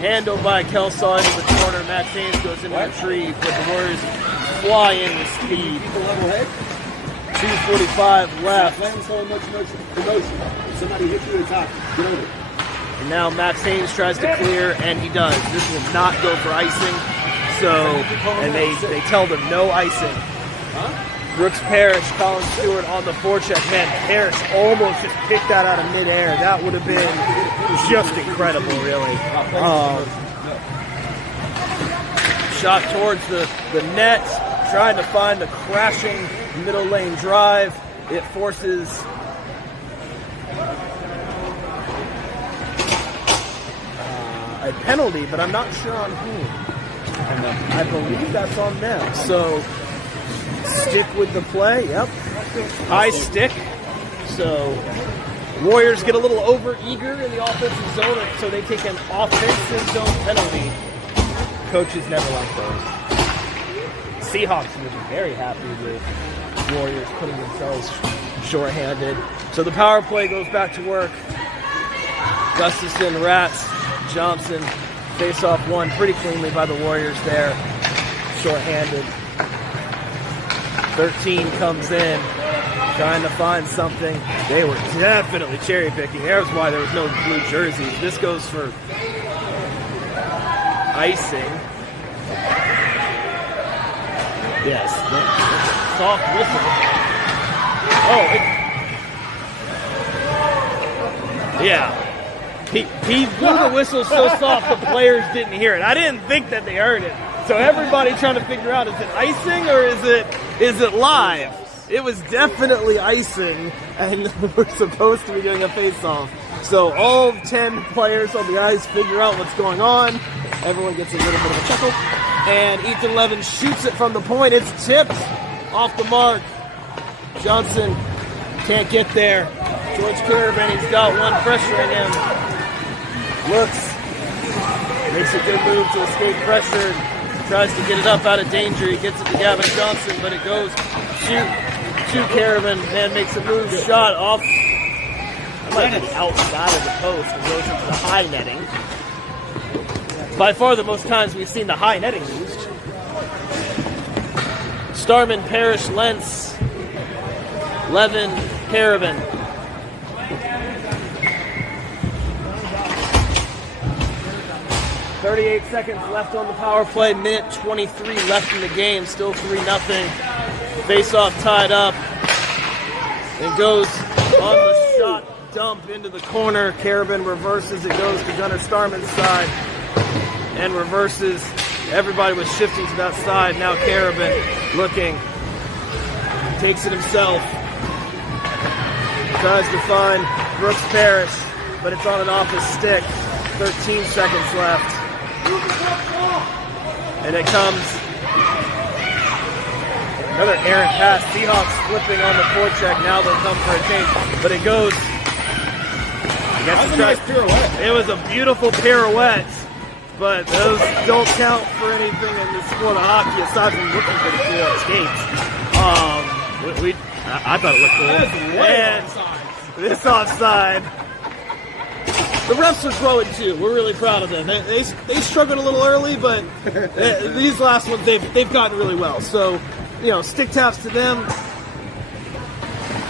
Handled by Kelsaw into the corner. Max Haynes goes into retrieve, but the Warriors fly in with speed. 2:45 left. Somebody hit you in the top. Get over it. And now Max Haynes tries to clear, and he does. This will not go for icing. So, and they tell them no icing. Brooks Parrish, Colin Stewart on the forecheck. Man, Parrish almost just picked that out of midair. That would have been just incredible, really. Shot towards the net, trying to find the crashing middle lane drive. It forces a penalty, but I'm not sure on whom. I believe that's on them. So stick with the play. Yep. High stick. So Warriors get a little over-eager in the offensive zone, so they take an offensive zone penalty. Coaches never like those. Seahawks would be very happy with Warriors putting themselves shorthanded. So the power play goes back to work. Gustafson, Ratz, Johnson face off one pretty cleanly by the Warriors there. Shorthanded. 13 comes in, trying to find something. They were definitely cherry picking. There's why there was no blue jerseys. This goes for icing. Yes, soft whistle. Oh, yeah. He blew the whistle so soft the players didn't hear it. I didn't think that they heard it. So everybody trying to figure out, is it icing or is it live? It was definitely icing, and we're supposed to be doing a face-off. So all 10 players on the ice figure out what's going on. Everyone gets a little bit of a chuckle. And Ethan Levin shoots it from the point. It's tipped off the mark. Johnson can't get there. George Caravan, he's got one pressuring him. Looks, makes a good move to escape pressure. Tries to get it up out of danger. He gets it to Gavin Johnson, but it goes shoot Caravan. Man makes a move, shot off. That might be outside of the post and goes into the high netting. By far the most times we've seen the high netting used. Starman, Parrish, Lentz, Levin, Caravan. 38 seconds left on the power play. Minute 23 left in the game. Still 3-0. Face-off tied up. It goes on the shot dump into the corner. Caravan reverses. It goes to Gunnar Starman's side and reverses. Everybody was shifting to that side. Now Caravan looking. Takes it himself. Tries to find Brooks Parrish, but it's on and off his stick. 13 seconds left. And it comes. Another errant pass. Seahawks flipping on the forecheck. Now they'll come for a change. But it goes. That was a nice pirouette. It was a beautiful pirouette. But those don't count for anything in the sport of hockey aside from looking for the cool skates. I thought it looked cool. And this offside. The refs are throwing too. We're really proud of them. They struggled a little early, but these last ones they've gotten really well. So, stick taps to them.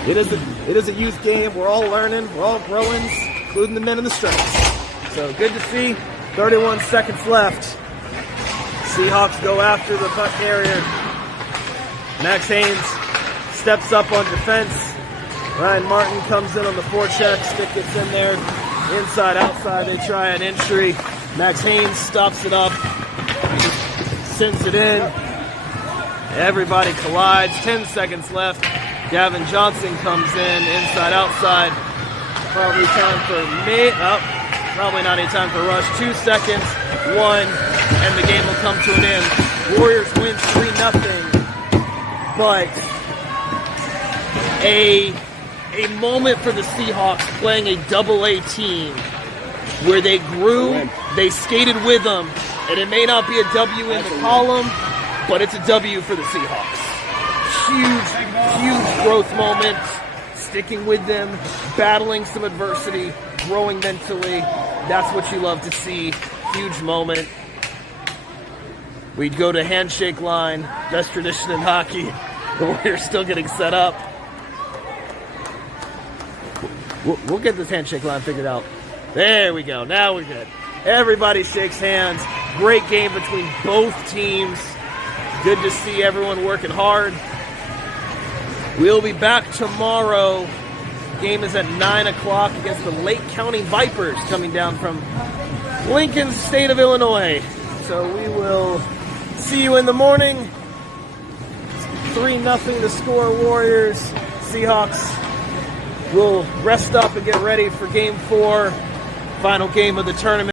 It is a youth game. We're all learning. We're all growing, including the men in the stripes. So good to see. 31 seconds left. Seahawks go after the puck carrier. Max Haynes steps up on defense. Ryan Martin comes in on the forecheck. Stick gets in there. Inside, outside, they try an entry. Max Haynes stops it up. Sends it in. Everybody collides. 10 seconds left. Gavin Johnson comes in. Inside, outside. Probably time for me. Probably not any time for rush. 2 seconds. 1. And the game will come to an end. Warriors win 3-0. But a moment for the Seahawks playing a double-A team where they grew, they skated with them, and it may not be a W in the column, but it's a W for the Seahawks. Huge growth moment, sticking with them, battling some adversity, growing mentally. That's what you love to see. Huge moment. We'd go to handshake line, best tradition in hockey. The Warriors still getting set up. We'll get this handshake line figured out. There we go. Now we're good. Everybody shakes hands. Great game between both teams. Good to see everyone working hard. We'll be back tomorrow. Game is at 9 o'clock against the Lake County Vipers coming down from Lincoln, state of Illinois. So we will see you in the morning. 3-0 to score Warriors. Seahawks will rest up and get ready for Game 4, final game of the tournament.